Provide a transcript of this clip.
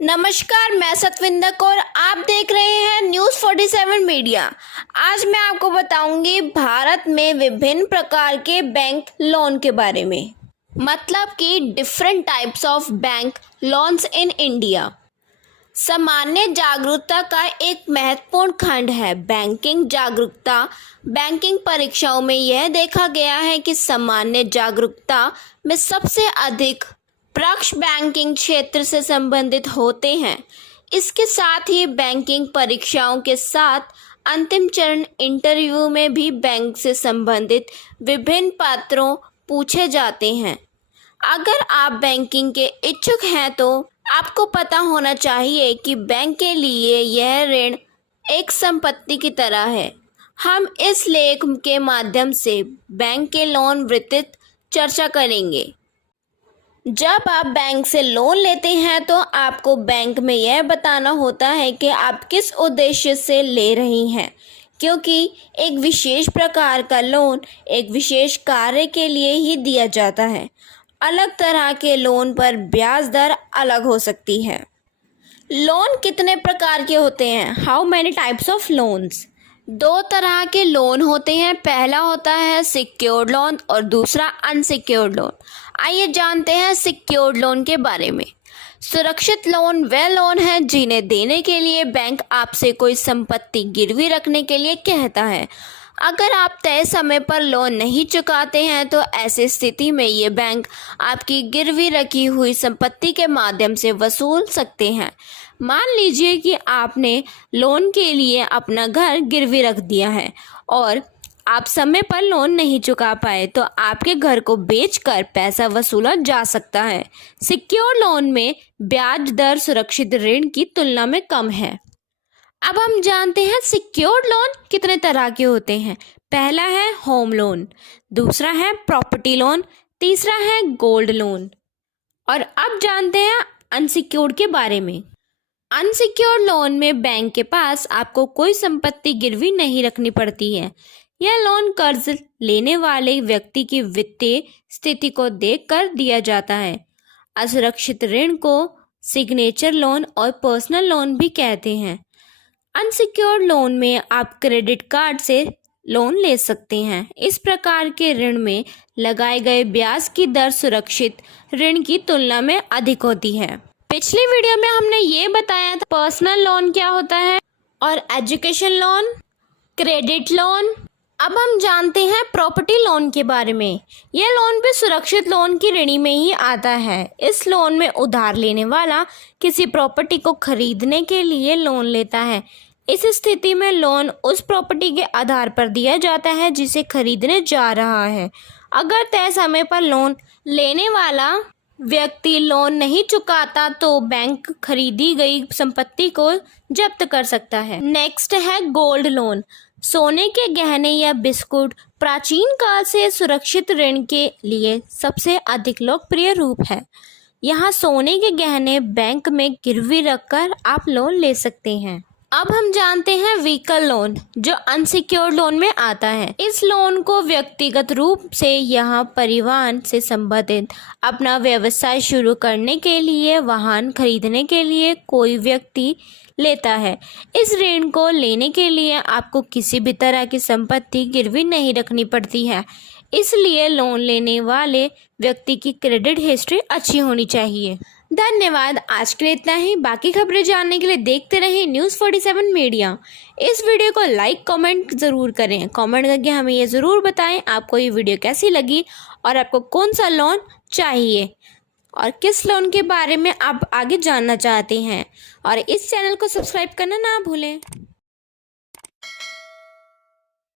नमस्कार, मैं सतविंदर कौर, आप देख रहे हैं न्यूज़ 47 मीडिया। आज मैं आपको बताऊंगी भारत में विभिन्न प्रकार के बैंक लोन के बारे में, मतलब कि different types of bank loans in India. सामान्य जागरूकता का एक महत्वपूर्ण खंड है बैंकिंग जागरूकता। बैंकिंग परीक्षाओं में यह देखा गया है कि सामान्य जागरूकता में सबसे अधिक प्रश्न बैंकिंग क्षेत्र से संबंधित होते हैं। इसके साथ ही बैंकिंग परीक्षाओं के साथ अंतिम चरण इंटरव्यू में भी बैंक से संबंधित विभिन्न पात्रों पूछे जाते हैं। अगर आप बैंकिंग के इच्छुक हैं तो आपको पता होना चाहिए कि बैंक के लिए यह ऋण एक संपत्ति की तरह है। हम इस लेख के माध्यम से बैंक के लोन विस्तृत चर्चा करेंगे। जब आप बैंक से लोन लेते हैं तो आपको बैंक में यह बताना होता है कि आप किस उद्देश्य से ले रही हैं, क्योंकि एक विशेष प्रकार का लोन एक विशेष कार्य के लिए ही दिया जाता है। अलग तरह के लोन पर ब्याज दर अलग हो सकती है। लोन कितने प्रकार के होते हैं? How many types of loans? दो तरह के लोन होते हैं। पहला होता है सिक्योर्ड लोन और दूसरा अनसिक्योर्ड लोन। आइए जानते हैं सिक्योर्ड लोन के बारे में। सुरक्षित लोन वे लोन हैं जिन्हें देने के लिए बैंक आपसे कोई संपत्ति गिरवी रखने के लिए कहता है। अगर आप तय समय पर लोन नहीं चुकाते हैं तो ऐसी स्थिति में ये बैंक आपकी गिरवी रखी हुई संपत्ति के माध्यम से वसूल सकते हैं। मान लीजिए कि आपने लोन के लिए अपना घर गिरवी रख दिया है और आप समय पर लोन नहीं चुका पाए, तो आपके घर को बेचकर पैसा वसूला जा सकता है। सिक्योर लोन में ब्याज दर सुरक्षित ऋण की तुलना में कम है। अब हम जानते हैं सिक्योर्ड लोन कितने तरह के होते हैं। पहला है होम लोन, दूसरा है प्रॉपर्टी लोन, तीसरा है गोल्ड लोन। और अब जानते हैं अनसिक्योर्ड के बारे में। अनसिक्योर्ड लोन में बैंक के पास आपको कोई संपत्ति गिरवी नहीं रखनी पड़ती है। यह लोन कर्ज लेने वाले व्यक्ति की वित्तीय स्थिति को देखकर दिया जाता है। असुरक्षित ऋण को सिग्नेचर लोन और पर्सनल लोन भी कहते हैं। अनसिक्योर्ड लोन में आप क्रेडिट कार्ड से लोन ले सकते हैं। इस प्रकार के ऋण में लगाए गए ब्याज की दर सुरक्षित ऋण की तुलना में अधिक होती है। पिछली वीडियो में हमने ये बताया था पर्सनल लोन क्या होता है और एजुकेशन लोन, क्रेडिट लोन। अब हम जानते हैं प्रॉपर्टी लोन के बारे में। यह लोन भी सुरक्षित लोन की श्रेणी में ही आता है। इस लोन में उधार लेने वाला किसी प्रॉपर्टी को खरीदने के लिए लोन लेता है। इस स्थिति में लोन उस प्रॉपर्टी के आधार पर दिया जाता है जिसे खरीदने जा रहा है। अगर तय समय पर लोन लेने वाला व्यक्ति लोन नहीं चुकाता तो बैंक खरीदी गई संपत्ति को जब्त कर सकता है। नेक्स्ट है गोल्ड लोन। सोने के गहने या बिस्कुट प्राचीन काल से सुरक्षित ऋण के लिए सबसे अधिक लोकप्रिय रूप है। यहाँ सोने के गहने बैंक में गिरवी रखकर आप लोन ले सकते हैं। अब हम जानते हैं व्हीकल लोन, जो अनसिक्योर्ड लोन में आता है। इस लोन को व्यक्तिगत रूप से यहाँ परिवहन से संबंधित अपना व्यवसाय शुरू करने के लिए वाहन खरीदने के लिए कोई व्यक्ति लेता है। इस ऋण को लेने के लिए आपको किसी भी तरह की संपत्ति गिरवी नहीं रखनी पड़ती है, इसलिए लोन लेने वाले व्यक्ति की क्रेडिट हिस्ट्री अच्छी होनी चाहिए। धन्यवाद। आज के लिए इतना ही। बाकी खबरें जानने के लिए देखते रहें न्यूज़ 47 मीडिया। इस वीडियो को लाइक कमेंट ज़रूर करें। कमेंट करके हमें ये ज़रूर बताएं आपको ये वीडियो कैसी लगी और आपको कौन सा लोन चाहिए और किस लोन के बारे में आप आगे जानना चाहते हैं। और इस चैनल को सब्सक्राइब करना ना भूलें।